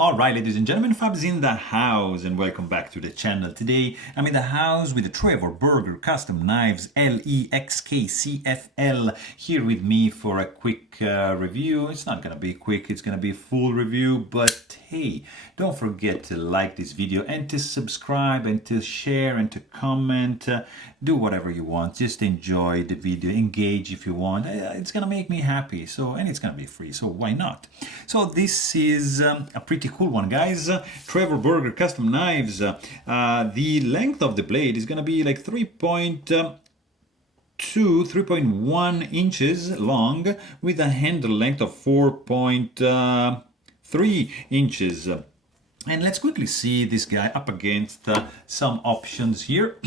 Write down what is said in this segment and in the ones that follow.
Alright, ladies and gentlemen, Fab's in the house and welcome back to the channel. Today I'm in the house with the Trevor Burger Custom Knives LEXK CFL here with me for a quick review. It's not gonna be quick, it's gonna be a full review, but hey, don't forget to like this video and to subscribe and to share and to comment. Do whatever you want, just enjoy the video, engage if you want. It's gonna make me happy, and it's gonna be free, so why not? So this is a pretty cool one, guys. Trevor Burger Custom Knives. The length of the blade is gonna be like 3.1 inches long with a handle length of 4.3 inches. And let's quickly see this guy up against some options here.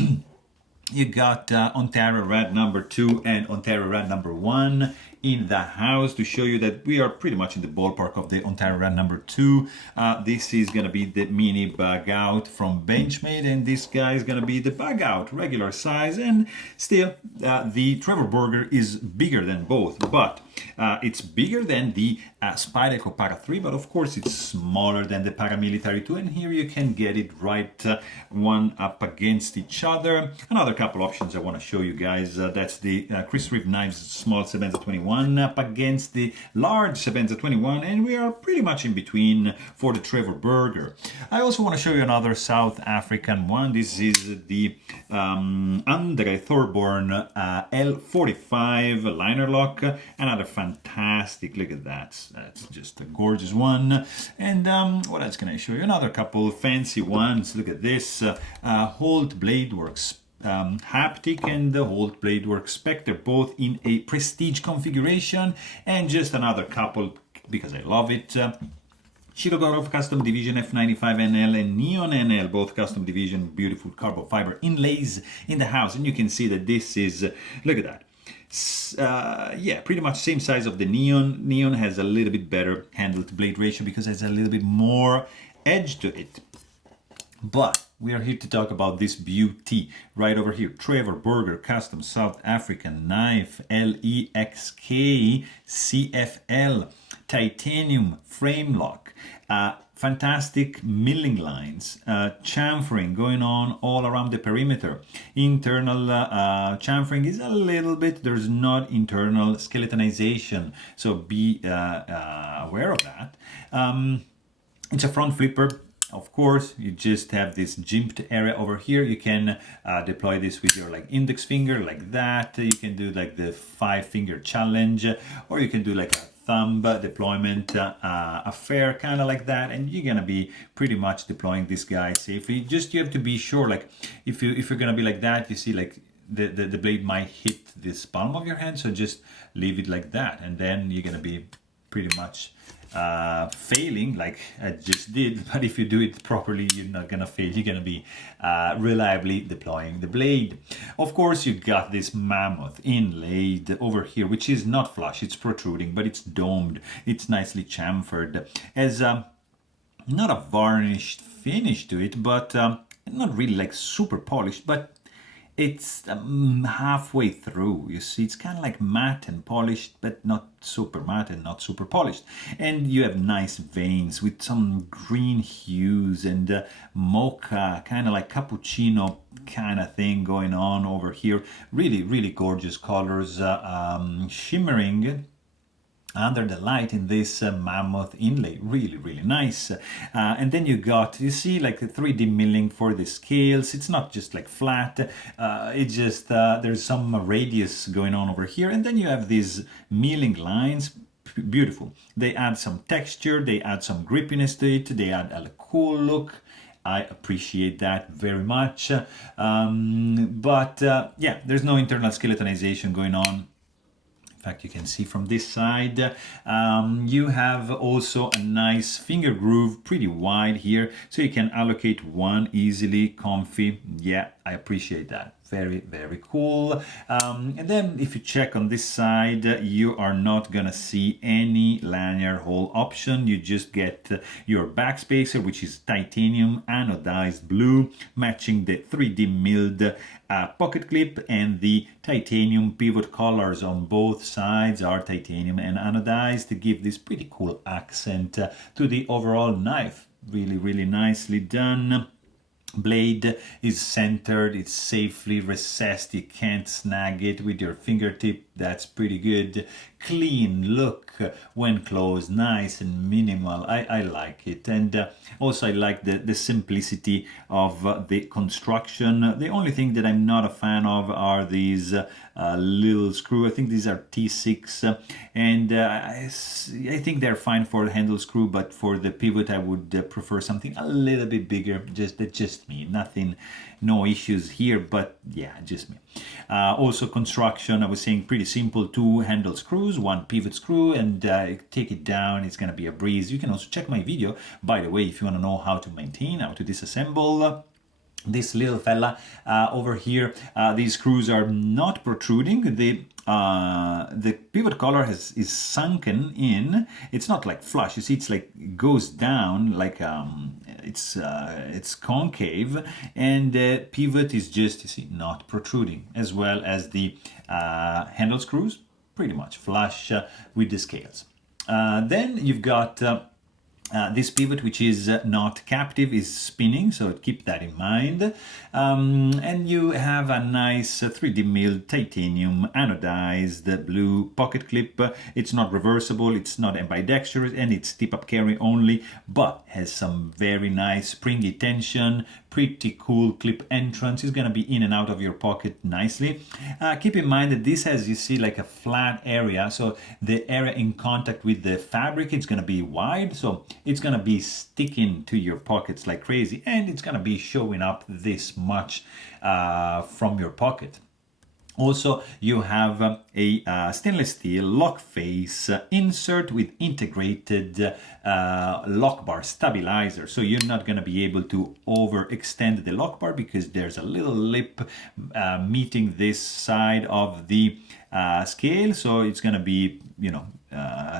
You got Ontario Red number 2 and Ontario Red number 1 in the house to show you that we are pretty much in the ballpark of the Ontario Red number 2. This is going to be the mini bug out from Benchmade, and this guy is going to be the bug out, regular size, and still the Trevor Burger is bigger than both, but it's bigger than the Spyderco Para 3, but of course it's smaller than the Paramilitary 2, and here you can get it right one up against each other. Another couple options I want to show you guys, that's the Chris Reeve Knives Small Sebenza 21 up against the large Sebenza 21, and we are pretty much in between for the Trevor Burger. I also want to show you another South African one. This is the Andre Thorborn L45 liner lock, another fantastic, look at that, that's just a gorgeous one. And what else can I show you? Another couple fancy ones. Look at this Holt Blade Works Haptic and the Holt Blade Works Spectre, both in a prestige configuration. And just another couple because I love it, Shirogorov Custom Division F95 NL and Neon NL, both Custom Division, beautiful carbon fiber inlays in the house. And you can see that this is, look at that. Yeah, pretty much same size of the Neon. Neon has a little bit better handle to blade ratio because it has a little bit more edge to it. But we are here to talk about this beauty right over here. Trevor Burger Custom South African Knife LEXK CFL titanium frame lock. Fantastic milling lines, chamfering going on all around the perimeter. Internal chamfering is a little bit, there's not internal skeletonization, so be aware of that. It's a front flipper. Of course, you just have this jimped area over here. You can deploy this with your index finger like that. You can do like the 5-finger challenge, or you can do like a thumb deployment affair, kind of like that, and you're gonna be pretty much deploying this guy safely. Just you have to be sure, like if you're gonna be like that, you see like the blade might hit this palm of your hand, so just leave it like that, and then you're gonna be pretty much failing like I just did. But if you do it properly, you're not gonna fail, you're gonna be reliably deploying the blade. Of course, you got this Mammoth inlaid over here, which is not flush, it's protruding, but it's domed, it's nicely chamfered, has not a varnished finish to it, but not really like super polished, but it's halfway through. You see, it's kind of like matte and polished, but not super matte and not super polished. And you have nice veins with some green hues and mocha, kind of like cappuccino kind of thing going on over here. Really, really gorgeous colors, shimmering under the light in this Mammoth inlay. Really, really nice. And then you see like the 3D milling for the scales. It's not just like flat, it's just there's some radius going on over here, and then you have these milling lines. Beautiful. They add some texture, they add some grippiness to it, they add a cool look. I appreciate that very much. Yeah, there's no internal skeletonization going on. In fact, you can see from this side, you have also a nice finger groove, pretty wide here, so you can allocate one easily, comfy. Yeah, I appreciate that. very, very cool. And then if you check on this side, you are not gonna see any lanyard hole option. You just get your backspacer, which is titanium anodized blue, matching the 3D milled pocket clip, and the titanium pivot collars on both sides are titanium and anodized to give this pretty cool accent to the overall knife. Really, really nicely done. Blade is centered, it's safely recessed, you can't snag it with your fingertip. That's pretty good. Clean look when closed, nice and minimal. I like it. And also I like the simplicity of the construction. The only thing that I'm not a fan of are these little screw. I think these are T6, and I think they're fine for the handle screw, but for the pivot I would prefer something a little bit bigger. Just me. Nothing, no issues here, but yeah, just me. Also construction, I was saying pretty simple. 2 handle screws, 1 pivot screw, and take it down, it's gonna be a breeze. You can also check my video, by the way, if you want to know how to maintain, how to disassemble this little fella over here. These screws are not protruding. The pivot collar is sunken in. It's not like flush. You see, it's like goes down like it's concave, and the pivot is just, you see, not protruding, as well as the handle screws pretty much flush with the scales. Then you've got this pivot, which is not captive, is spinning, so keep that in mind. And you have a nice 3D milled titanium anodized blue pocket clip. It's not reversible, it's not ambidextrous, and it's tip-up carry only, but has some very nice springy tension, pretty cool clip entrance. It's gonna be in and out of your pocket nicely. Keep in mind that this has, you see, like a flat area, so the area in contact with the fabric, it's gonna be wide, so it's gonna be sticking to your pockets like crazy, and it's gonna be showing up this much from your pocket. Also, you have a stainless steel lock face insert with integrated lock bar stabilizer. So you're not going to be able to overextend the lock bar because there's a little lip meeting this side of the scale. So it's going to be, you know,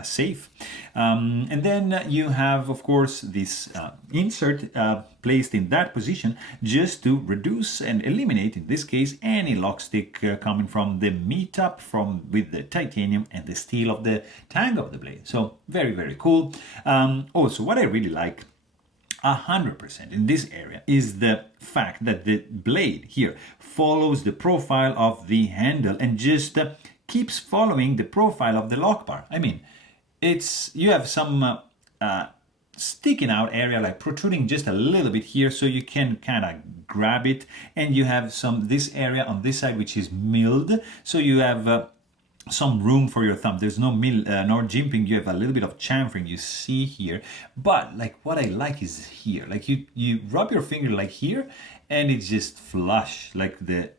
safe. And then you have, of course, this insert placed in that position just to reduce and eliminate, in this case, any lock stick coming from the meetup with the titanium and the steel of the tang of the blade. So very, very cool. Also, what I really like 100% in this area is the fact that the blade here follows the profile of the handle and just keeps following the profile of the lock bar. I mean, you have some sticking out area, like protruding just a little bit here, so you can kind of grab it, and you have this area on this side which is milled, so you have some room for your thumb. There's no nor jimping. You have a little bit of chamfering, you see here, but like what I like is here, like you rub your finger like here, and it's just flush, like the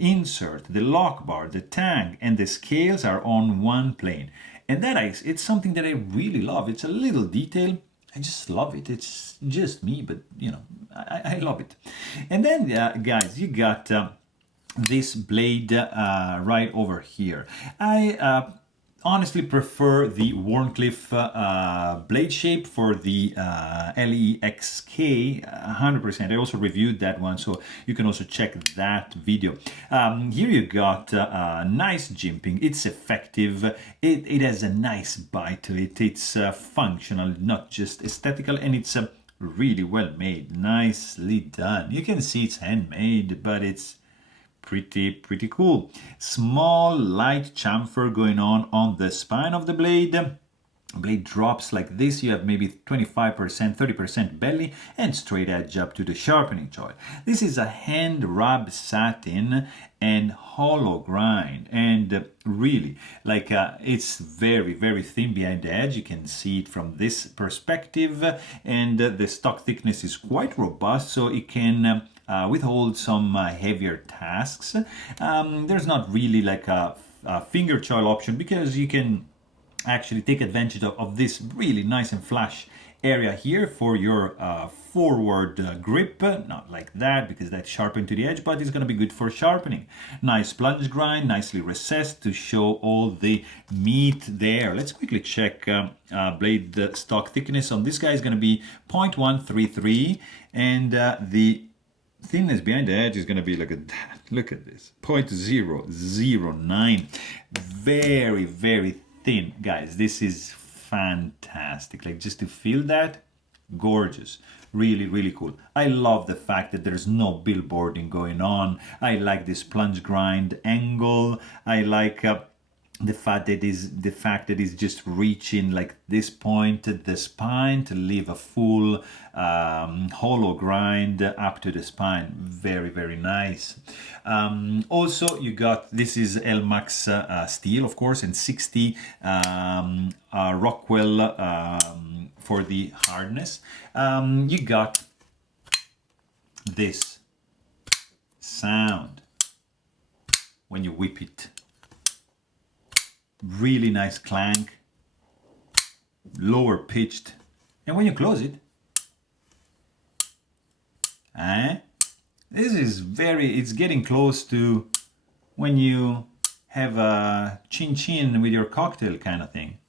insert, the lock bar, the tang, and the scales are on one plane. And it's something that I really love. It's a little detail. I just love it. It's just me, but you know, I love it. And then, guys, you got this blade right over here. I honestly prefer the Wharncliffe blade shape for the LEXK 100%. I also reviewed that one, so you can also check that video. Here you got nice jimping. It's effective. It has a nice bite to it. It's functional, not just aesthetical, and it's really well made. Nicely done. You can see it's handmade, but it's pretty cool. Small light chamfer going on the spine of the blade. Blade drops like this. You have maybe 25%, 30% belly, and straight edge up to the sharpening choil. This is a hand rub satin and hollow grind, and really, like, it's very thin behind the edge. You can see it from this perspective, and the stock thickness is quite robust, so it can withhold some heavier tasks. There's not really like a finger choil option, because you can actually take advantage of this really nice and flush area here for your forward grip. Not like that, because that's sharpened to the edge, but it's going to be good for sharpening. Nice plunge grind, nicely recessed to show all the meat there. Let's quickly check blade stock thickness on this guy. Is going to be 0.133, and the thinness behind the edge is going to be, look at that, look at this, 0.009. Very, very thin, guys. This is fantastic. Like, just to feel that, gorgeous. Really, really cool. I love the fact that there's no billboarding going on. I like this plunge grind angle. I like the fact that it's just reaching like this point at the spine to leave a full hollow grind up to the spine. Very, very nice. Also, you got, this is LMAX steel, of course, and 60 Rockwell for the hardness. You got this sound when you whip it. Really nice clank, lower pitched, and when you close it, this is it's getting close to when you have a chin-chin with your cocktail kind of thing,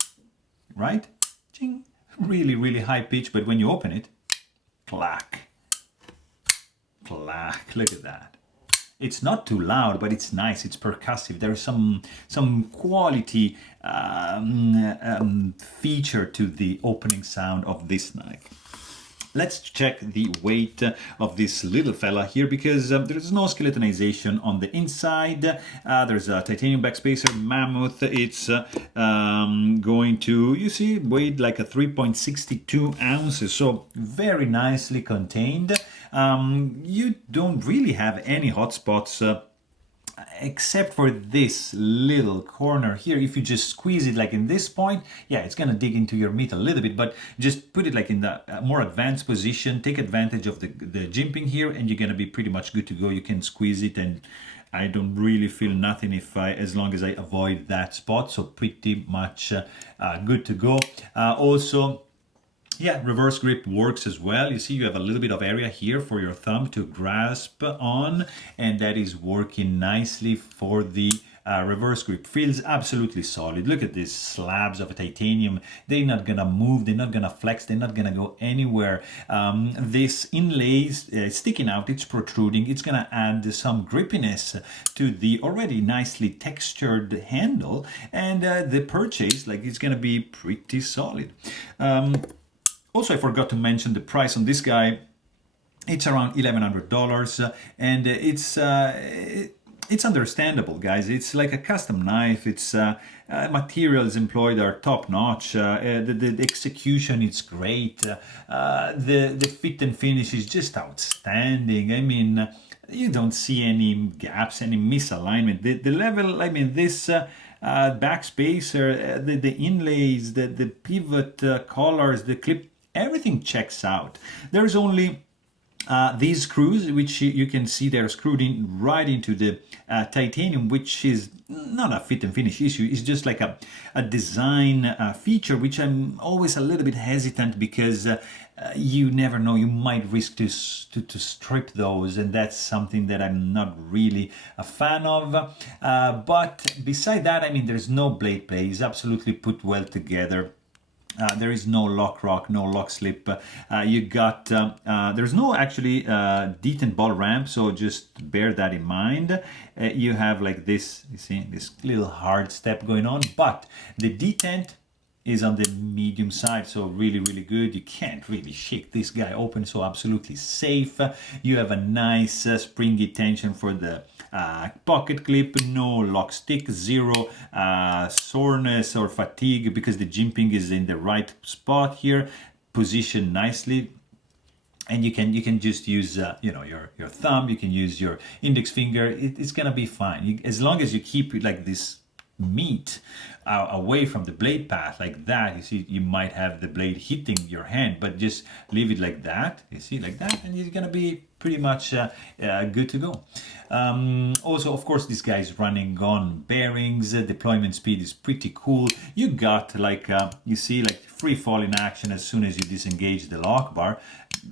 right? Ching. Really, really high pitch, but when you open it, clack, clack, look at that. It's not too loud, but it's nice. It's percussive. There is some quality feature to the opening sound of this knife. Let's check the weight of this little fella here, because there's no skeletonization on the inside. There's a titanium backspacer Mammoth. It's going to, you see, weighed like a 3.62 ounces, so very nicely contained. You don't really have any hot spots except for this little corner here. If you just squeeze it like in this point, yeah, it's gonna dig into your meat a little bit, but just put it like in the more advanced position, take advantage of the jimping here, and you're gonna be pretty much good to go. You can squeeze it, and I don't really feel nothing as long as I avoid that spot, so pretty much good to go. Also, yeah, reverse grip works as well. You see, you have a little bit of area here for your thumb to grasp on, and that is working nicely for the reverse grip. Feels absolutely solid. Look at these slabs of titanium. They're not gonna move, they're not gonna flex, they're not gonna go anywhere. This inlays sticking out, it's protruding. It's gonna add some grippiness to the already nicely textured handle, and the purchase, like, it's gonna be pretty solid. Also, I forgot to mention the price on this guy. It's around $1,100, and it's understandable, guys. It's like a custom knife. It's materials employed are top notch. The execution is great. The fit and finish is just outstanding. I mean, you don't see any gaps, any misalignment. The level, I mean, this backspacer, the inlays, the pivot collars, the clip, everything checks out. There's only these screws, which you can see they're screwed in right into the titanium, which is not a fit and finish issue. It's just like a design feature, which I'm always a little bit hesitant, because you never know, you might risk to strip those, and that's something that I'm not really a fan of. But beside that, I mean, there's no blade play. It's absolutely put well together. There is no lock rock, no lock slip. You got, there's no actually detent ball ramp, so just bear that in mind. You have like this, you see, this little hard step going on, but the detent is on the medium side, so really, really good. You can't really shake this guy open, so absolutely safe. You have a nice springy tension for the pocket clip, no lock stick, zero soreness or fatigue, because the jimping is in the right spot here, positioned nicely. And you can just use you know, your thumb, you can use your index finger. It's gonna be fine, as long as you keep it like this meat away from the blade path like that. You see, you might have the blade hitting your hand, but just leave it like that, you see, like that, and it's gonna be pretty much good to go. Also, of course, this guy is running on bearings. Deployment speed is pretty cool. You got like you see, like free falling action as soon as you disengage the lock bar.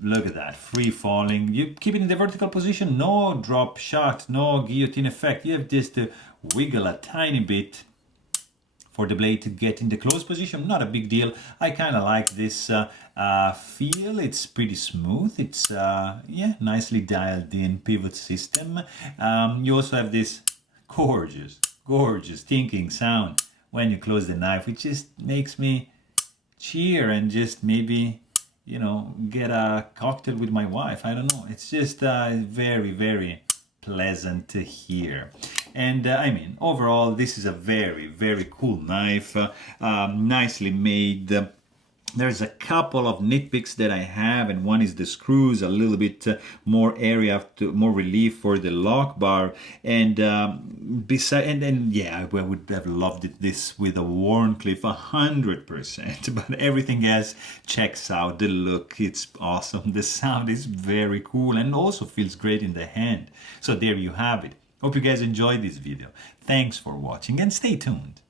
Look at that, free falling. You keep it in the vertical position, no drop shot, no guillotine effect. You have just to wiggle a tiny bit for the blade to get in the close position. Not a big deal. I kind of like this feel. It's pretty smooth. It's yeah, nicely dialed in pivot system. You also have this gorgeous tinking sound when you close the knife, which just makes me cheer and just maybe, you know, get a cocktail with my wife. I don't know. It's just very pleasant to hear. And I mean, overall, this is a very cool knife, nicely made. There's a couple of nitpicks that I have, and one is the screws, a little bit more area, more relief for the lock bar, and yeah, I would have loved this with a Wharncliffe 100%, but everything else checks out. The look, it's awesome. The sound is very cool and also feels great in the hand. So there you have it. Hope you guys enjoyed this video. Thanks for watching and stay tuned.